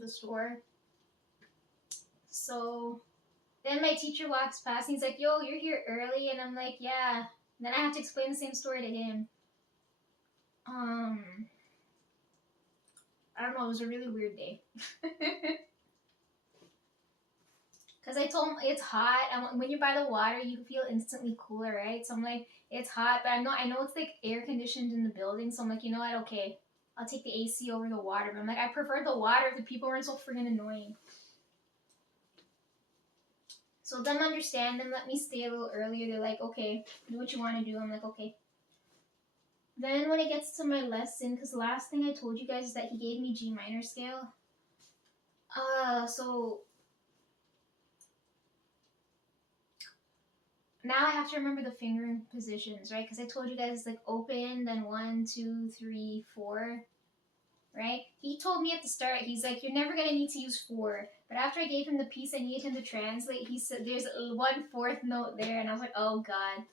the store. So then my teacher walks past and he's like, yo, you're here early. And I'm like, yeah. And then I have to explain the same story to him. I don't know, it was a really weird day. Because I told him it's hot. And when you're by the water, you feel instantly cooler, right? So I'm like, it's hot, but I know it's like air conditioned in the building. So I'm like, you know what? Okay, I'll take the AC over the water. But I'm like, I prefer the water if the people weren't so friggin' annoying. So them understand, them let me stay a little earlier. They're like, okay, do what you want to do. I'm like, okay. Then when it gets to my lesson, because the last thing I told you guys is that he gave me G minor scale. So now I have to remember the fingering positions, right? Because I told you guys it's like open, then 1, 2, 3, 4, right? He told me at the start, he's like, you're never gonna need to use 4. But after I gave him the piece I needed him to translate, he said there's a 1/4 note there, and I was like, oh god.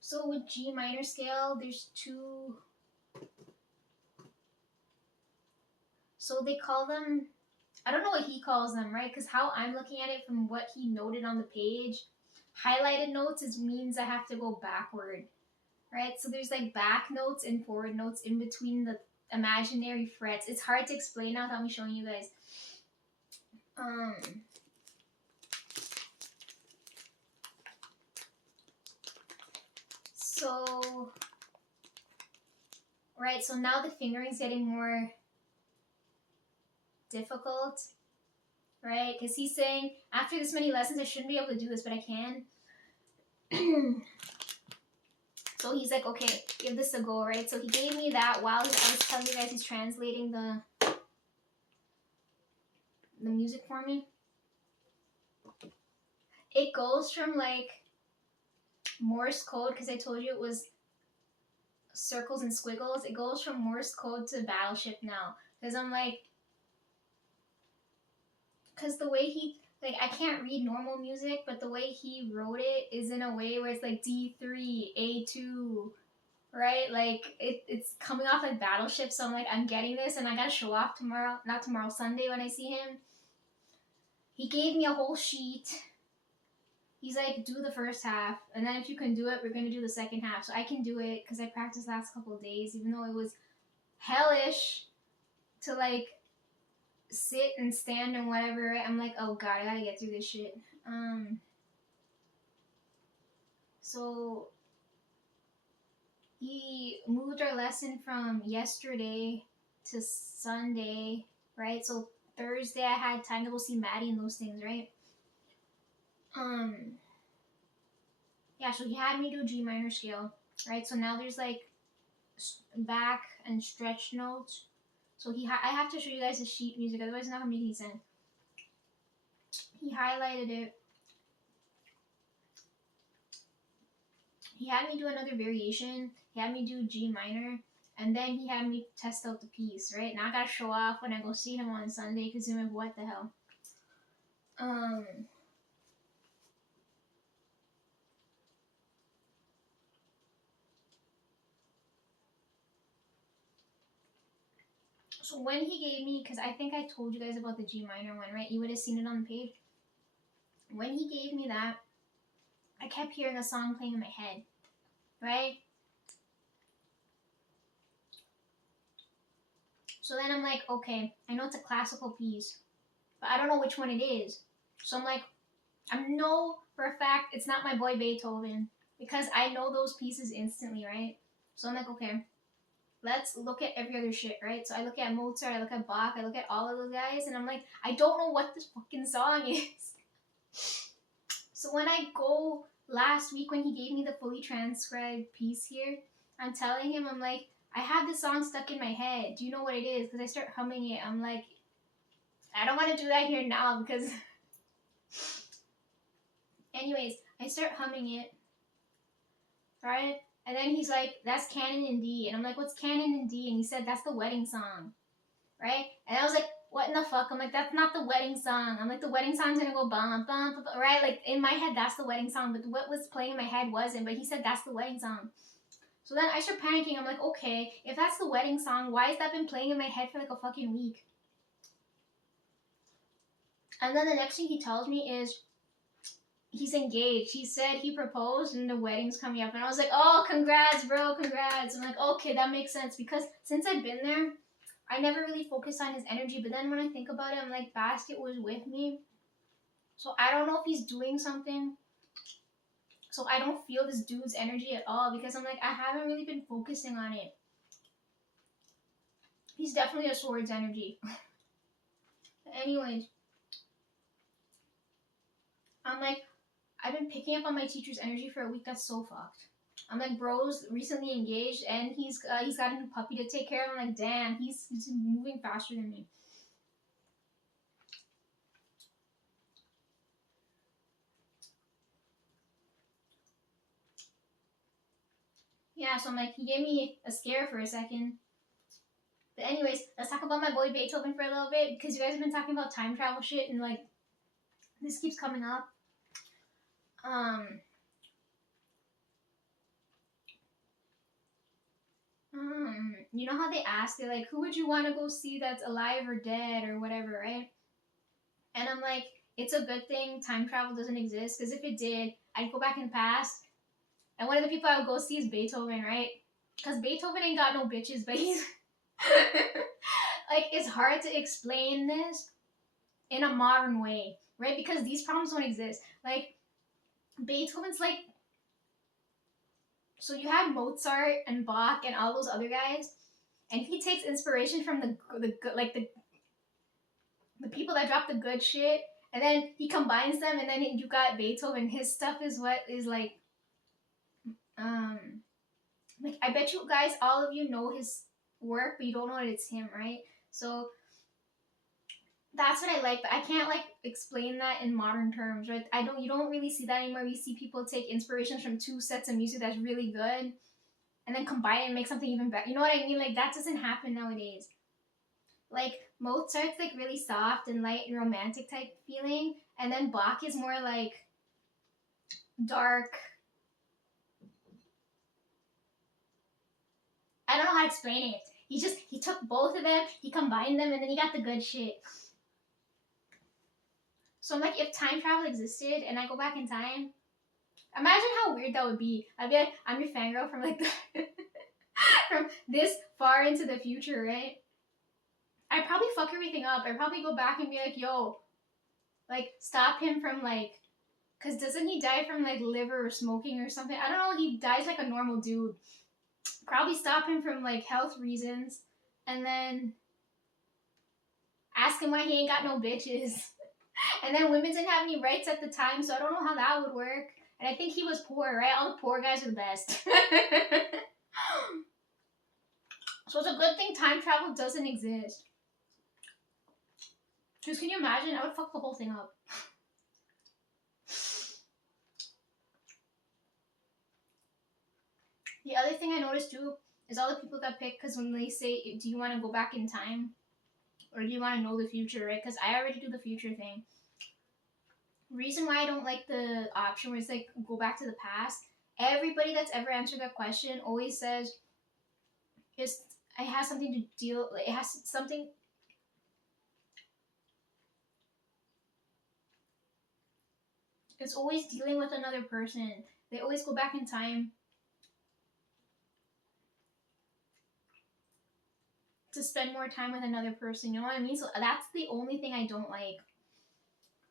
So with G minor scale, there's 2. So they call them, I don't know what he calls them, right? Because how I'm looking at it from what he noted on the page, highlighted notes means I have to go backward, right? So there's like back notes and forward notes in between the imaginary frets. It's hard to explain now without me showing you guys. So, right, so now the fingering's getting more difficult, right? Because he's saying, after this many lessons, I shouldn't be able to do this, but I can. So he's like, okay, give this a go, right? So he gave me that while I was telling you guys he's translating the music for me. It goes from like Morse code, because I told you it was circles and squiggles. It goes from Morse code to Battleship now. Because I'm like, because the way he, like, I can't read normal music, but the way he wrote it is in a way where it's like D3, A2, right? Like, it's coming off like Battleship, so I'm like, I'm getting this, and I gotta show off tomorrow, not tomorrow, Sunday when I see him. He gave me a whole sheet. He's like, do the first half, and then if you can do it, we're gonna do the second half. So I can do it, because I practiced last couple of days, even though it was hellish to like sit and stand and whatever, right? I'm like, oh god, I gotta get through this shit. So he moved our lesson from yesterday to Sunday, right? So Thursday I had time to go see Maddie and those things, right? Yeah, so he had me do G minor scale, right? So now there's like back and stretch notes. So I have to show you guys the sheet music, otherwise it's not gonna make any sense. He highlighted it. He had me do another variation. He had me do G minor, and then he had me test out the piece, right? Now I gotta show off when I go see him on Sunday, because he's like, what the hell? So when he gave me, because I think I told you guys about the G minor one, right? You would have seen it on the page. When he gave me that, I kept hearing a song playing in my head, right? So then I'm like, okay, I know it's a classical piece, but I don't know which one it is. So I'm like, I know for a fact it's not my boy Beethoven, because I know those pieces instantly, right? So I'm like, okay, let's look at every other shit, right? So I look at Mozart, I look at Bach, I look at all of those guys, and I'm like, I don't know what this fucking song is. So when I go last week when he gave me the fully transcribed piece here, I'm telling him, I'm like, I have this song stuck in my head. Do you know what it is? Because I start humming it. I'm like, I don't want to do that here now because... Anyways, I start humming it, right? And then he's like, that's Canon in D. And I'm like, what's Canon in D? And he said, that's the wedding song, right? And I was like, what in the fuck? I'm like, that's not the wedding song. I'm like, the wedding song's gonna go bum, bum, bum, right? Like, in my head, that's the wedding song. But what was playing in my head wasn't. But he said, that's the wedding song. So then I start panicking. I'm like, okay, if that's the wedding song, why has that been playing in my head for like a fucking week? And then the next thing he tells me is he's engaged. He said he proposed and the wedding's coming up. And I was like, oh, congrats, bro, congrats. I'm like, okay, that makes sense. Because since I've been there, I never really focused on his energy. But then when I think about it, I'm like, Basket was with me. So I don't know if he's doing something. So I don't feel this dude's energy at all. Because I'm like, I haven't really been focusing on it. He's definitely a Swords energy. Anyways. I'm like, I've been picking up on my teacher's energy for a week. That's so fucked. I'm like, bro's recently engaged and he's got a new puppy to take care of. I'm like, damn, he's moving faster than me. Yeah, so I'm like, he gave me a scare for a second. But anyways, let's talk about my boy Beethoven for a little bit because you guys have been talking about time travel shit and like this keeps coming up. You know how they ask, they're like, who would you want to go see that's alive or dead or whatever, right? And I'm like, it's a good thing time travel doesn't exist because if it did, I'd go back in the past. And one of the people I would go see is Beethoven, right? Because Beethoven ain't got no bitches, but he's like, it's hard to explain this in a modern way, right? Because these problems don't exist. Like, Beethoven's like, so you have Mozart and Bach and all those other guys, and he takes inspiration from the people that drop the good shit, and then he combines them, and then you got Beethoven. His stuff is what is like I bet you guys, all of you know his work, but you don't know that it's him, right? So that's what I like, but I can't like explain that in modern terms, right? You don't really see that anymore. You see people take inspirations from two sets of music that's really good and then combine it and make something even better. You know what I mean? Like that doesn't happen nowadays. Like Mozart's like really soft and light and romantic type feeling, and then Bach is more like dark. I don't know how to explain it. He took both of them, he combined them, and then he got the good shit. So I'm like, if time travel existed and I go back in time, imagine how weird that would be. I'd be like, I'm your fangirl from like from this far into the future, right? I'd probably fuck everything up. I'd probably go back and be like, yo, like stop him from like, cause doesn't he die from like liver or smoking or something? I don't know. He dies like a normal dude. Probably stop him from like health reasons, and then ask him why he ain't got no bitches. And then women didn't have any rights at the time, so I don't know how that would work. And I think he was poor, right? All the poor guys are the best. So it's a good thing time travel doesn't exist. Because can you imagine? I would fuck the whole thing up. The other thing I noticed too is all the people that pick, because when they say, do you want to go back in time? Or do you want to know the future, right? Because I already do the future thing. Reason why I don't like the option where it's like, go back to the past. Everybody that's ever answered that question always says, it has something to deal, it has something, it's always dealing with another person. They always go back in time to spend more time with another person, you know what I mean? So that's the only thing I don't like,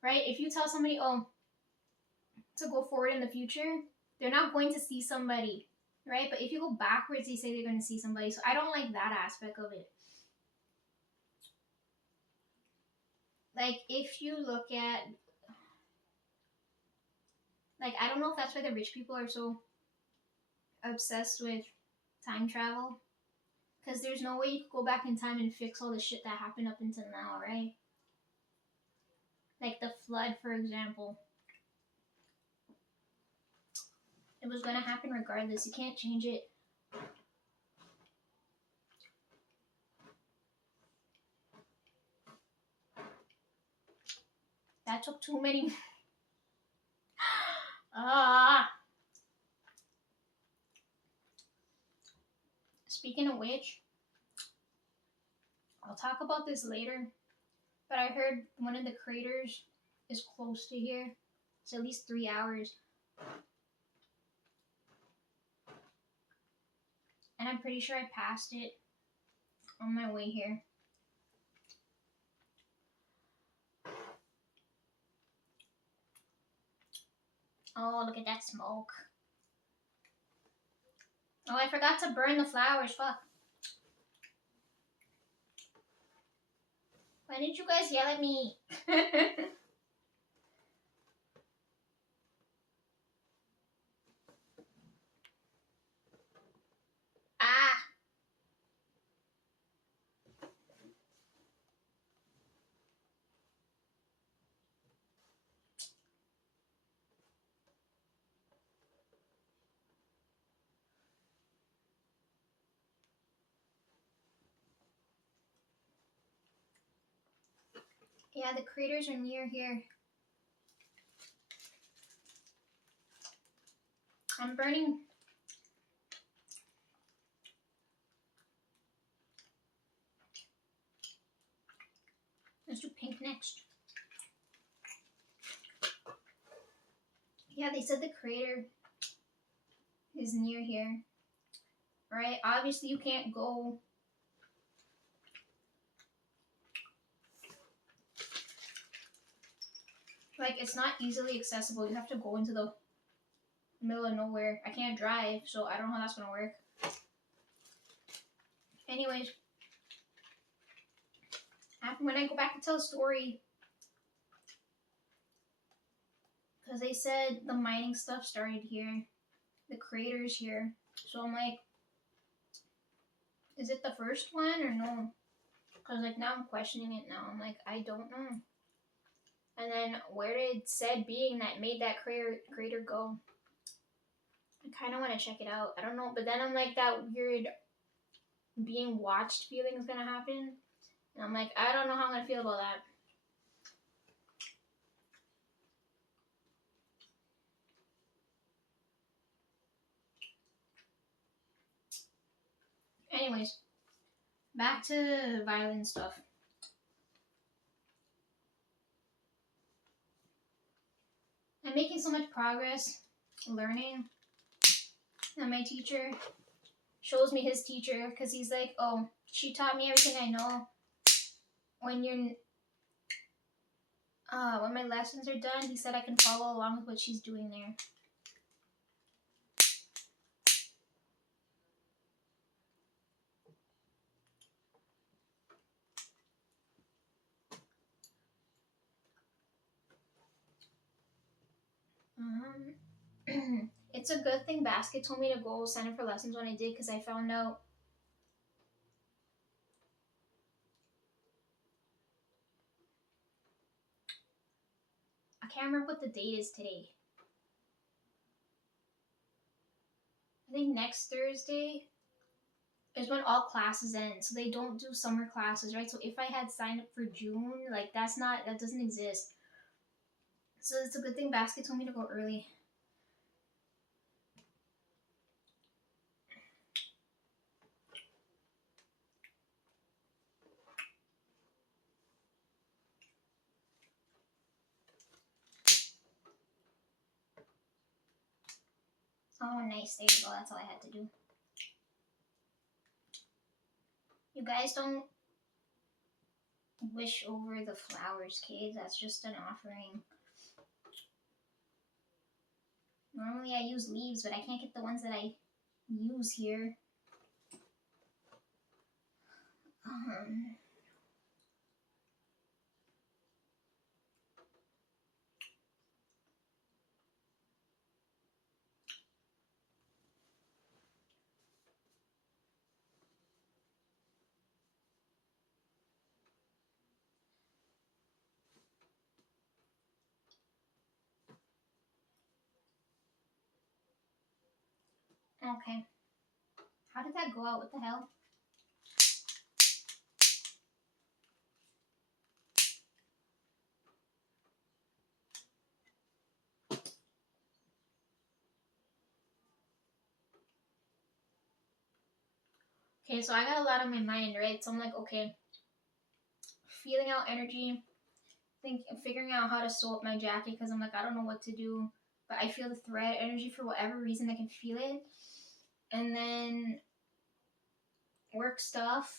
right? If you tell somebody, oh, to go forward in the future, they're not going to see somebody, right? But if you go backwards, they say they're going to see somebody. So I don't like that aspect of it. Like, if you look at, like, I don't know if that's why the rich people are so obsessed with time travel. Because there's no way you could go back in time and fix all the shit that happened up until now, right? Like the flood, for example. It was going to happen regardless. You can't change it. That took too many. which, I'll talk about this later, but I heard one of the craters is close to here. It's at least 3 hours. And I'm pretty sure I passed it on my way here. Oh, look at that smoke. Oh, I forgot to burn the flowers. Fuck. Why didn't you guys yell at me? Ah. Yeah, the craters are near here. I'm burning. Let's do pink next. Yeah, they said the crater is near here. Right? Obviously, you can't go. Like, it's not easily accessible. You have to go into the middle of nowhere. I can't drive, so I don't know how that's gonna work. Anyways, when I go back to tell a story, because they said the mining stuff started here, the craters here. So I'm like, is it the first one or no? Because like now I'm questioning it now. I'm like, I don't know. And then where did said being that made that crater go? I kind of want to check it out. I don't know, but then I'm like, that weird being watched feeling is gonna happen, and I'm like, I don't know how I'm gonna feel about that. Anyways, back to violin stuff. I'm making so much progress learning, and my teacher shows me his teacher because he's like, oh, she taught me everything I know. When my lessons are done, he said I can follow along with what she's doing there. It's a good thing Basket told me to go sign up for lessons when I did, because I found out I can't remember what the date is today. I think next Thursday is when all classes end, so they don't do summer classes, right? So if I had signed up for June, like that doesn't exist. So it's a good thing Basket told me to go early. Oh, nice. There you go. That's all I had to do. You guys don't wish over the flowers, kids. That's just an offering. Normally I use leaves, but I can't get the ones that I use here. Okay. How did that go out? What the hell? Okay, so I got a lot on my mind, right? So I'm like, okay, feeling out energy, figuring out how to sew up my jacket because I'm like, I don't know what to do, but I feel the thread energy for whatever reason. I can feel it, and then work stuff,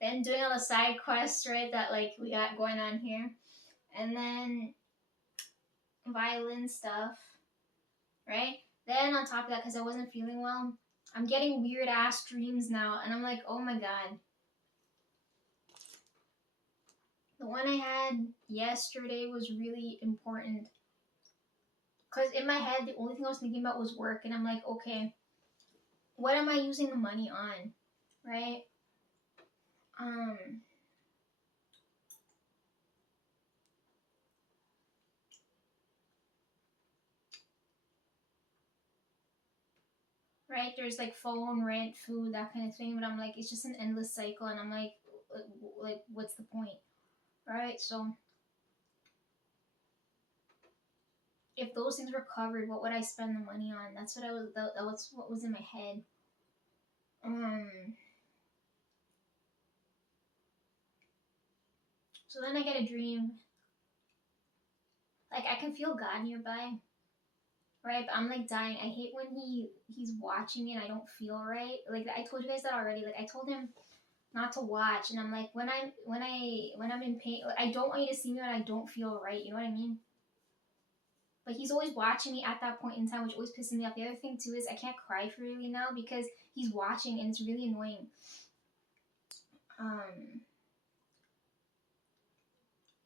then doing all the side quests, right? That like we got going on here, and then violin stuff, right? Then on top of that, because I wasn't feeling well, I'm getting weird ass dreams now, and I'm like, oh my god. The one I had yesterday was really important. Because in my head, the only thing I was thinking about was work, and I'm like, okay, what am I using the money on? Right? Um, right? There's like phone, rent, food, that kind of thing, but I'm like, it's just an endless cycle, and I'm like, what's the point? Right? So if those things were covered, what would I spend the money on? That's what I was. That was what was in my head. So then I get a dream. Like I can feel God nearby, right? But I'm like dying. I hate when he's watching me and I don't feel right. Like I told you guys that already. Like I told him not to watch, and I'm like when I'm in pain, like, I don't want you to see me when I don't feel right. You know what I mean? But he's always watching me at that point in time, which always pisses me off. The other thing too is I can't cry freely now because he's watching, and it's really annoying. Um,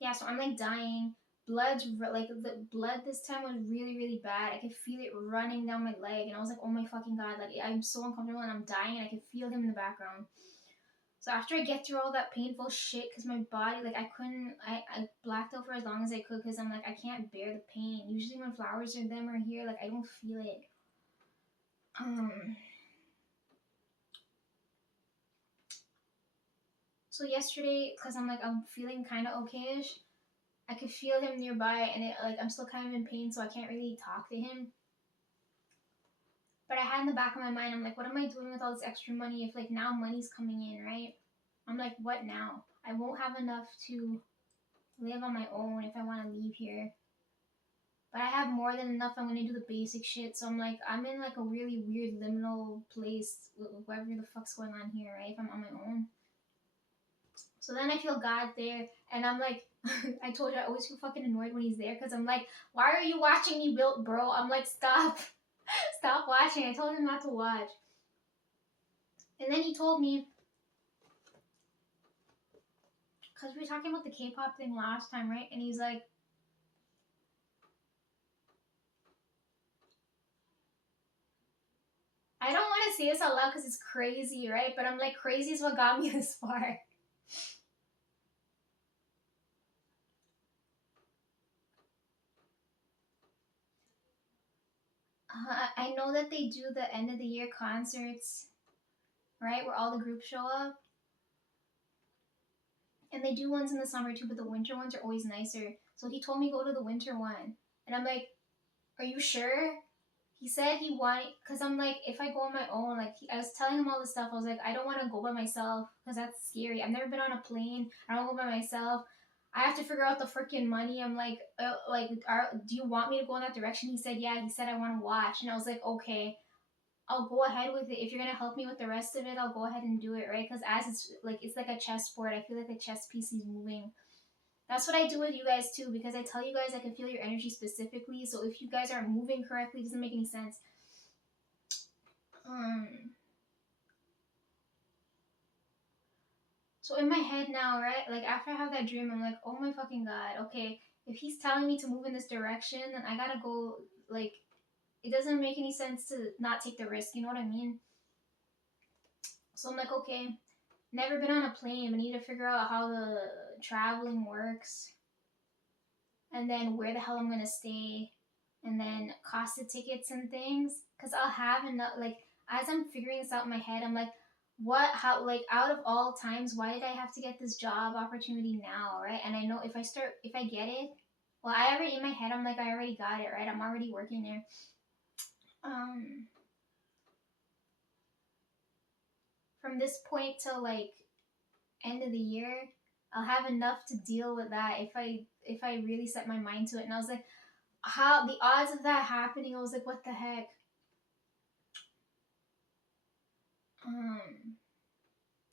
yeah, so I'm like dying. Like the blood this time was really really bad. I could feel it running down my leg, and I was like, oh my fucking god! Like I'm so uncomfortable, and I'm dying, and I could feel him in the background. So after I get through all that painful shit, because my body, like I couldn't, I blacked out for as long as I could, because I'm like I can't bear the pain. Usually when flowers are them or here, like I don't feel it. So yesterday, because I'm like I'm feeling kind of okayish, I could feel him nearby, and it like I'm still kind of in pain, so I can't really talk to him. But I had in the back of my mind, I'm like, what am I doing with all this extra money if like now money's coming in, right? I'm like, what now? I won't have enough to live on my own if I want to leave here. But I have more than enough. I'm gonna do the basic shit. So I'm like, I'm in like a really weird liminal place with whatever the fuck's going on here, right? If I'm on my own. So then I feel God there, and I'm like, I told you I always feel fucking annoyed when he's there because I'm like, why are you watching me build, bro? I'm like, stop, stop watching. I told him not to watch. And then he told me, because we were talking about the K-pop thing last time, right? And he's like, I don't want to say this out loud because it's crazy, right? But I'm like, crazy is what got me this far. I know that they do the end of the year concerts, right? Where all the groups show up. And they do ones in the summer too, but the winter ones are always nicer. So he told me go to the winter one. And I'm like, are you sure? He said he wanted, because I'm like, if I go on my own, like, I was telling him all this stuff. I was like, I don't want to go by myself because that's scary. I've never been on a plane. I don't go by myself. I have to figure out the freaking money. I'm like, do you want me to go in that direction? He said, yeah. He said, I want to watch. And I was like, okay, I'll go ahead with it. If you're going to help me with the rest of it, I'll go ahead and do it, right? Because as it's like a chessboard. I feel like the chess piece is moving. That's what I do with you guys too, because I tell you guys I can feel your energy specifically. So if you guys aren't moving correctly, it doesn't make any sense. So in my head now, right? Like after I have that dream, I'm like, oh my fucking god, okay. If he's telling me to move in this direction, then I gotta go. Like, it doesn't make any sense to not take the risk. You know what I mean? So I'm like, okay. Never been on a plane, but need to figure out how the traveling works, and then where the hell I'm gonna stay, and then cost of tickets and things. Cause I'll have enough. Like as I'm figuring this out in my head, I'm like, what? How? Like out of all times, why did I have to get this job opportunity now, right? And I know if I get it, well, I already in my head, I'm like, I already got it, right? I'm already working there. Um. from this point till like end of the year, I'll have enough to deal with that if I really set my mind to it. And I was like, how the odds of that happening? I was like, what the heck?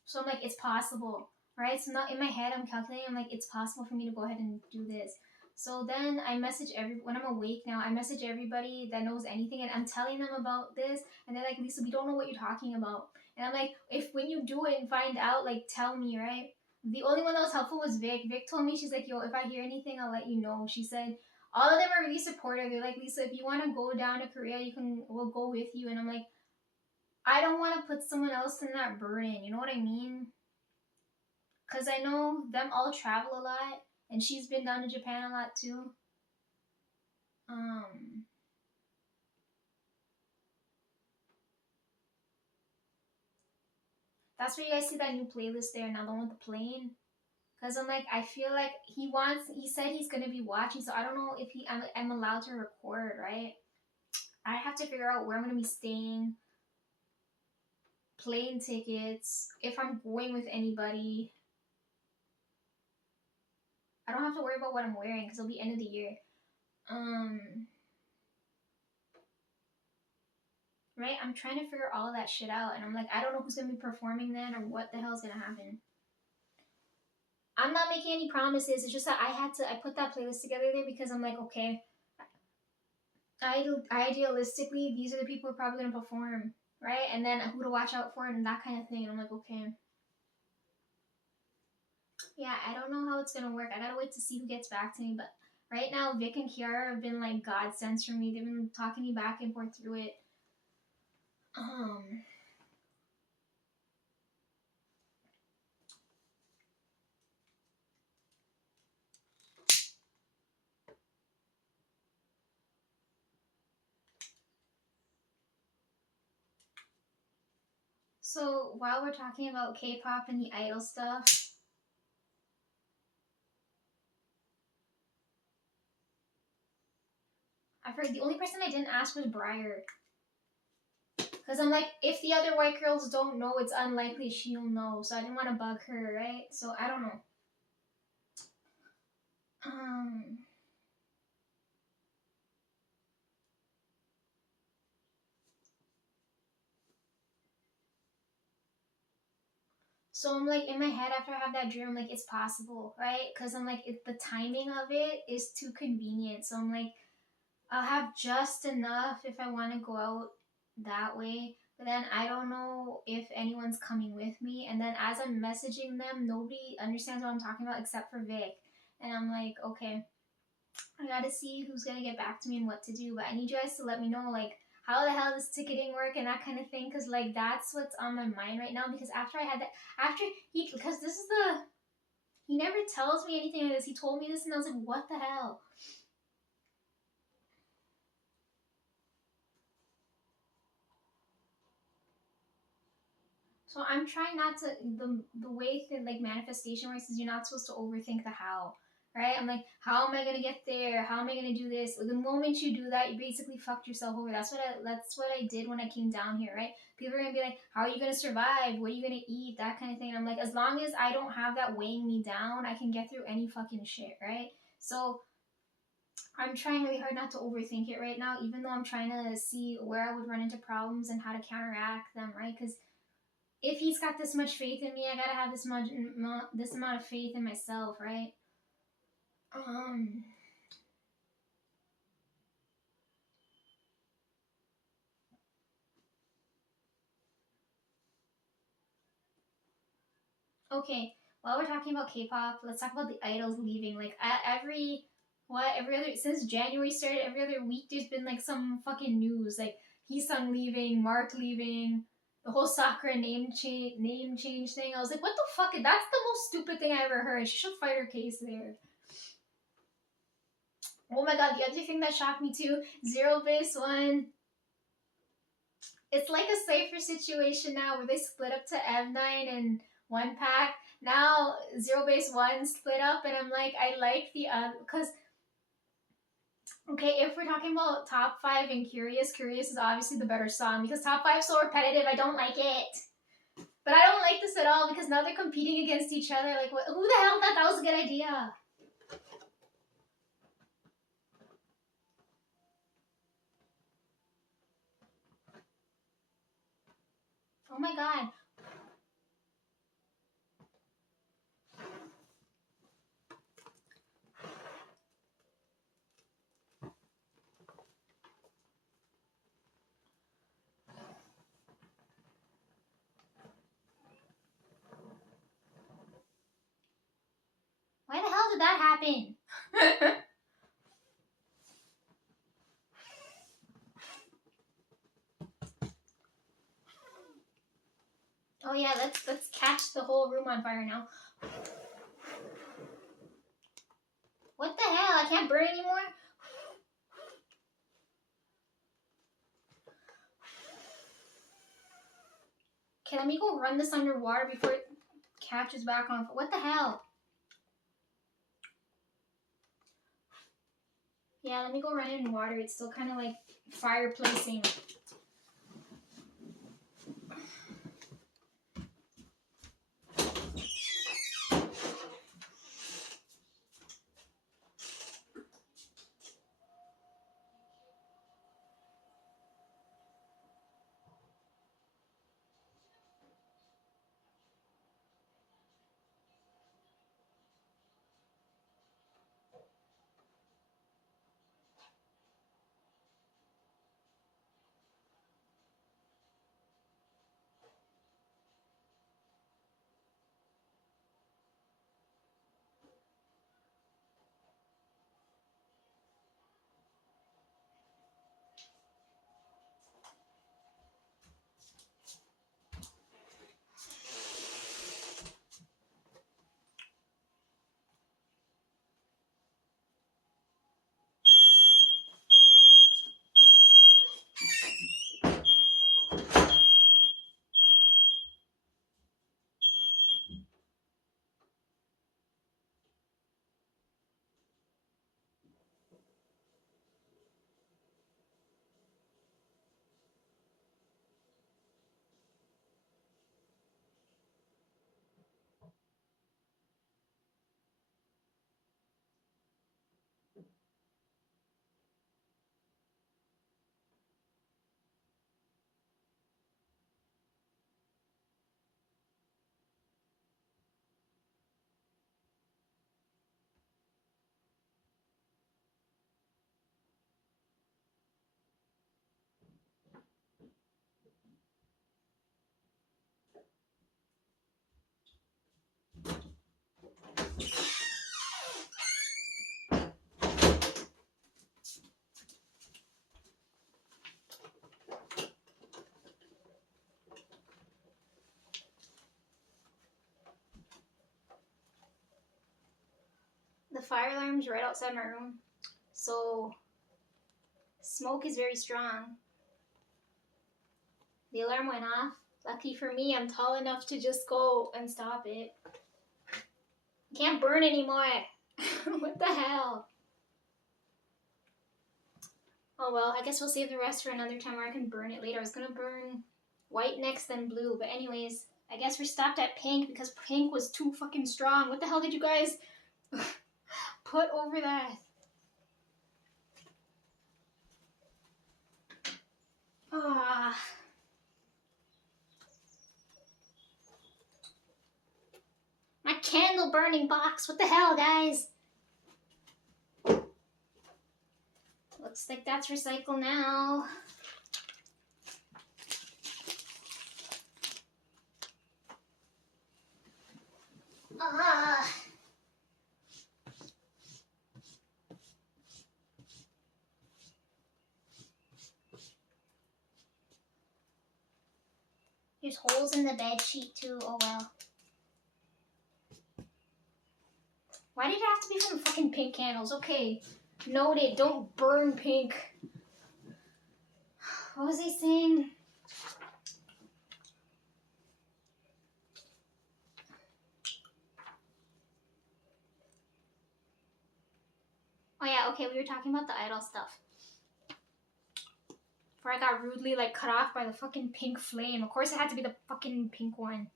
So I'm like, it's possible, right? So not in my head, I'm calculating. I'm like, it's possible for me to go ahead and do this. So then I message when I'm awake now, I message everybody that knows anything, and I'm telling them about this, and they're like, Lisa, we don't know what you're talking about. And I'm like, if when you do it and find out, like, tell me, right? The only one that was helpful was Vic. Vic told me, she's like, yo, if I hear anything, I'll let you know. She said, all of them are really supportive. They're like, Lisa, if you want to go down to Korea, we'll go with you. And I'm like, I don't want to put someone else in that burden. You know what I mean? Because I know them all travel a lot, and she's been down to Japan a lot too. That's where you guys see that new playlist there now, the one with the plane. Because I'm like, I feel like he said he's going to be watching, so I don't know if I'm allowed to record, right? I have to figure out where I'm going to be staying, plane tickets, if I'm going with anybody. I don't have to worry about what I'm wearing because it'll be end of the year. Right? I'm trying to figure all of that shit out, and I'm like, I don't know who's gonna be performing then or what the hell's gonna happen. I'm not making any promises. It's just that I put that playlist together there because I'm like, okay, idealistically, these are the people who are probably gonna perform, right? And then who to watch out for and that kind of thing. And I'm like, okay. Yeah, I don't know how it's gonna work. I gotta wait to see who gets back to me. But right now, Vic and Kiara have been like godsends for me. They've been talking me back and forth through it. So while we're talking about K-pop and the idol stuff, I've heard the only person I didn't ask was Briar. Because I'm like, if the other white girls don't know, it's unlikely she'll know. So I didn't want to bug her, right? So I don't know. So I'm like, in my head, after I have that dream, I'm like, it's possible, right? Because I'm like, the timing of it is too convenient. So I'm like, I'll have just enough if I want to go out that way. But then I don't know if anyone's coming with me. And then as I'm messaging them, nobody understands what I'm talking about except for Vic. And I'm like, okay, I gotta see who's gonna get back to me and what to do. But I need you guys to let me know, like, how the hell does ticketing work and that kind of thing. Because, like, that's what's on my mind right now. Because after I had that, because this is he never tells me anything like this. He told me this and I was like, what the hell? So I'm trying not to, the way that like manifestation works is you're not supposed to overthink the how, right? I'm like, how am I gonna get there? How am I gonna do this? The moment you do that, you basically fucked yourself over. That's what I did when I came down here, right? People are gonna be like, how are you gonna survive? What are you gonna eat? That kind of thing. And I'm like, as long as I don't have that weighing me down, I can get through any fucking shit, right? So I'm trying really hard not to overthink it right now, even though I'm trying to see where I would run into problems and how to counteract them, right? Because if he's got this much faith in me, I gotta have this amount of faith in myself, right? Okay, while we're talking about K-pop, let's talk about the idols leaving. Like every other since January started, every other week there's been like some fucking news, like Heesung leaving, Mark leaving, the whole Sakura name change thing. I was like, what the fuck? That's the most stupid thing I ever heard. She should fight her case there. Oh my god, the other thing that shocked me too, Zero Base One. It's like a safer situation now where they split up to M9 and One Pack. Now Zero Base One split up, and I'm like, I like the because okay, if we're talking about top five and Curious, Curious is obviously the better song because top five is so repetitive. I don't like it. But I don't like this at all because now they're competing against each other. Like, what, who the hell thought that was a good idea? Oh my god. Why the hell did that happen? Oh yeah, let's catch the whole room on fire now. What the hell? I can't burn anymore? Okay, let me go run this underwater before it catches back on. What the hell? Yeah, let me go run it in water. It's still kind of like fireplacing. The fire alarm's right outside my room. So, smoke is very strong. The alarm went off. Lucky for me, I'm tall enough to just go and stop it. Can't burn anymore. What the hell? Oh well, I guess we'll save the rest for another time where I can burn it later. I was gonna burn white next, then blue. But anyways, I guess we're stopped at pink because pink was too fucking strong. What the hell did you guys put over that? Ah. My candle burning box. What the hell, guys? Looks like that's recycle now. Ah. There's holes in the bed sheet too. Oh well. Why did it have to be from fucking pink candles? Okay, noted. Don't burn pink. What was he saying? Oh yeah, okay, we were talking about the idol stuff. where I got rudely like cut off by the fucking pink flame. Of course it had to be the fucking pink one.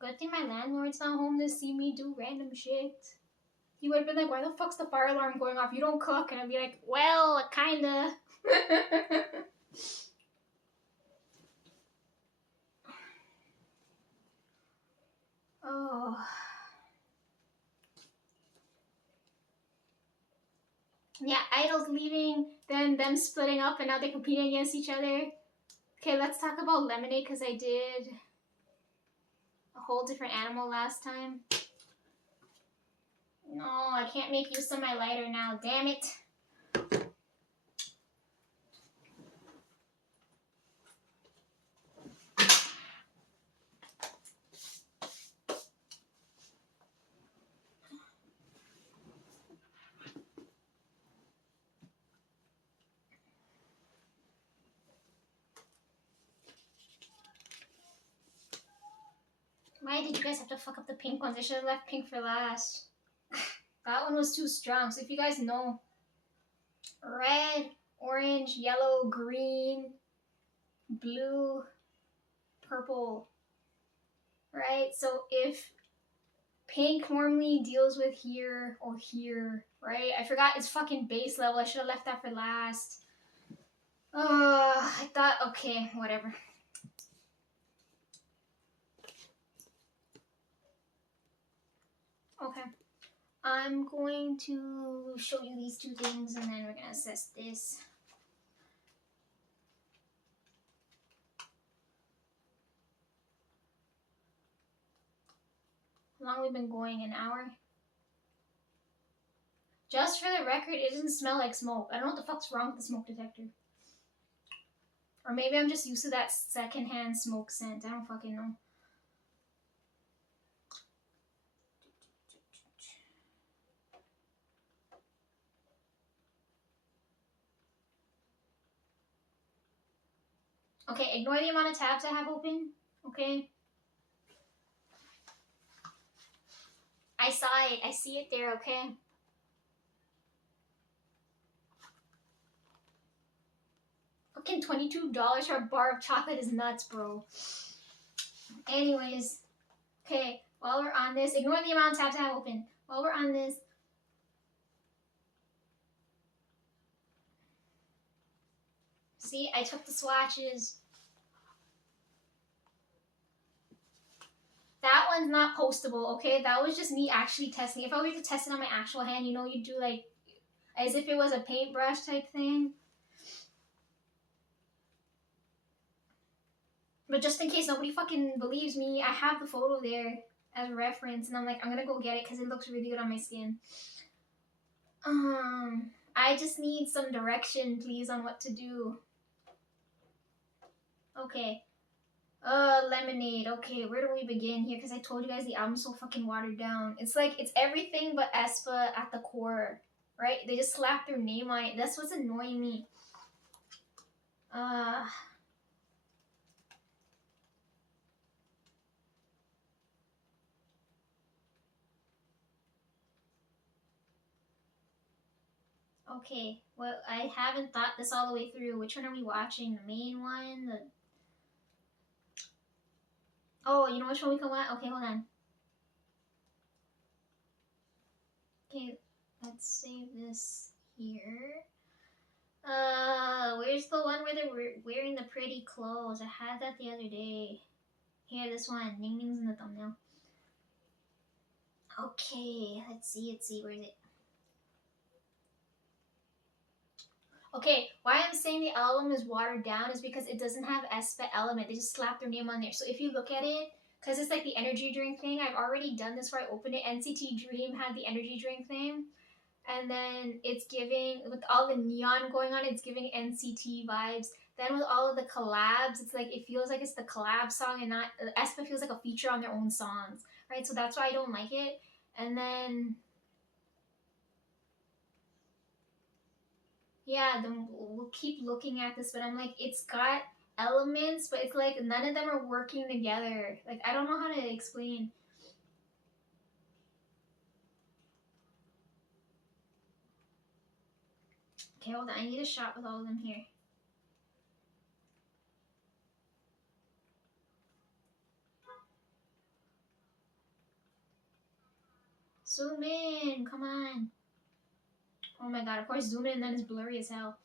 Good thing my landlord's not home to see me do random shit. He would have been like, why the fuck's the fire alarm going off? You don't cook. And I'd be like, well, kinda. Oh. Yeah, Idol's leaving, then them splitting up, and now they're competing against each other. Okay, let's talk about Lemonade, because I did a whole different animal last time. No, I can't make use of my lighter now, damn it. Why did you guys have to fuck up the pink ones? I should have left pink for last. That one was too strong. So if you guys know, red, orange, yellow, green, blue, purple, right? So if pink normally deals with here or here, right? I forgot it's fucking base level. I should have left that for last. I thought, okay, whatever. Okay. I'm going to show you these two things and then we're going to assess this. How long have we been going? An hour? Just for the record, it doesn't smell like smoke. I don't know what the fuck's wrong with the smoke detector. Or maybe I'm just used to that secondhand smoke scent. I don't fucking know. Okay, ignore the amount of tabs I have open. Okay? I saw it. I see it there, okay? Fucking $22 for a bar of chocolate is nuts, bro. Anyways, okay, while we're on this, ignore the amount of tabs I have open. While we're on this, see, I took the swatches. That one's not postable, okay? That was just me actually testing. If I were to test it on my actual hand, you know, you'd do like, as if it was a paintbrush type thing. But just in case nobody fucking believes me, I have the photo there as a reference, and I'm like, I'm gonna go get it because it looks really good on my skin. I just need some direction, please, on what to do. Okay. Lemonade. Okay, where do we begin here? Because I told you guys the album's so fucking watered down. It's like, it's everything but aespa at the core, right? They just slapped their name on it. That's what's annoying me. Okay, well, I haven't thought this all the way through. Which one are we watching? The main one? The... Oh, you know which one we can watch? Okay, hold on. Okay, let's save this here. Where's the one where they're wearing the pretty clothes? I had that the other day. Here, this one. Ning Ning's in the thumbnail. Okay, let's see, where is it? Okay, why I'm saying the album is watered down is because it doesn't have aespa element. They just slapped their name on there. So if you look at it, because it's like the energy drink thing, I've already done this where I opened it. NCT Dream had the energy drink thing. And then it's giving, with all the neon going on, it's giving NCT vibes. Then with all of the collabs, it's like, it feels like it's the collab song and not, aespa feels like a feature on their own songs, right? So that's why I don't like it. And then, yeah, then we'll keep looking at this, but I'm like, it's got elements, but it's like none of them are working together. Like, I don't know how to explain. Okay, hold on. I need a shot with all of them here. Zoom in. Come on. Oh my god. Of course, zoom in and then it's blurry as hell.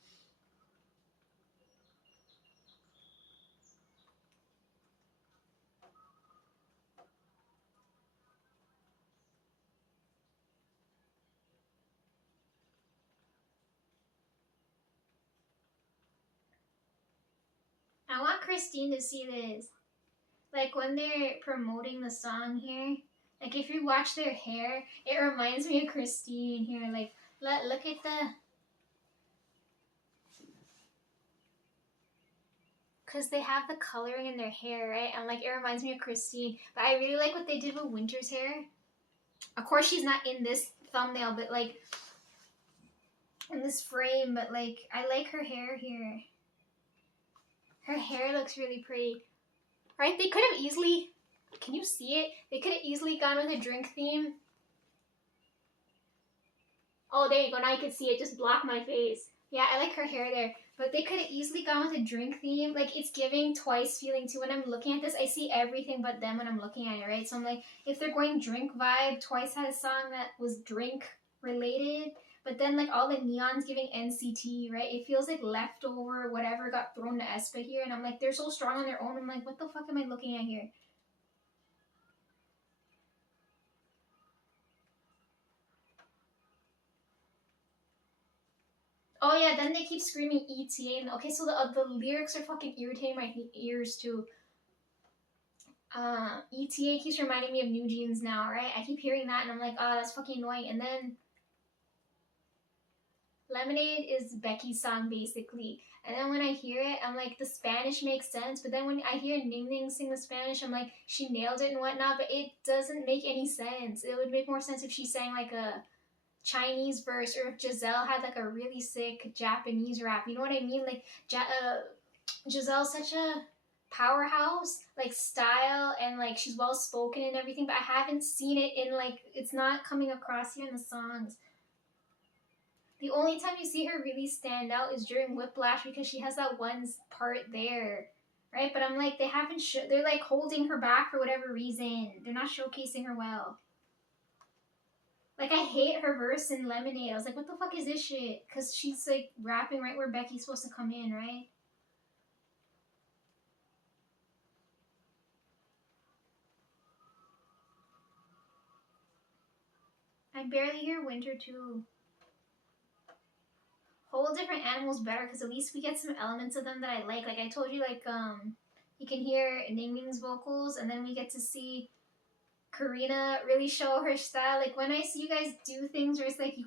I want Christine to see this. Like when they're promoting the song here, like if you watch their hair, it reminds me of Christine here. Like look at the, because they have the coloring in their hair, right? And like it reminds me of Christine. But I really like what they did with Winter's hair. Of course, she's not in this thumbnail, but like in this frame. But like I like her hair here. Her hair looks really pretty. Right? They could have easily, can you see it? They could have easily gone with a drink theme. Oh, there you go. Now you can see it. Just block my face. Yeah, I like her hair there. But they could have easily gone with a drink theme. Like, it's giving Twice feeling too. When I'm looking at this, I see everything but them when I'm looking at it, right? So I'm like, if they're going drink vibe, Twice had a song that was drink related. But then, like, all the neons giving NCT, right? It feels like leftover, whatever got thrown to aespa here. And I'm like, they're so strong on their own. I'm like, what the fuck am I looking at here? Oh yeah, then they keep screaming ETA. And, okay, so the lyrics are fucking irritating my ears too. ETA keeps reminding me of New Jeans now, right? I keep hearing that and I'm like, oh, that's fucking annoying. And then Lemonade is Becky's song basically. And then when I hear it, I'm like, the Spanish makes sense. But then when I hear Ning Ning sing the Spanish, I'm like, she nailed it and whatnot, but it doesn't make any sense. It would make more sense if she sang like a Chinese verse, or if Giselle had like a really sick Japanese rap. You know what I mean? Like Giselle's such a powerhouse, like style, and like she's well spoken and everything, but I haven't seen it in like, it's not coming across here in the songs. The only time you see her really stand out is during Whiplash, because she has that one part there, right? But I'm like, they haven't they're like holding her back for whatever reason. They're not showcasing her well. Like, I hate her verse in Lemonade. I was like, what the fuck is this shit? Because she's, like, rapping right where Becky's supposed to come in, right? I barely hear Winter, too. Whole Different Animals better, because at least we get some elements of them that I like. Like, I told you, like, you can hear Ning Ning's vocals, and then we get to see Karina really show her style. Like, when I see you guys do things where it's like you